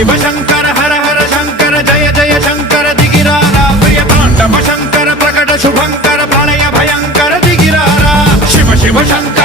शिव शंकर हर हर शंकर जय जय शंकर दिगिरारा प्रिय तांडव शंकर प्रकट शुभंकर प्रलय भयंकर दिगिरारा शिव शिव शंकर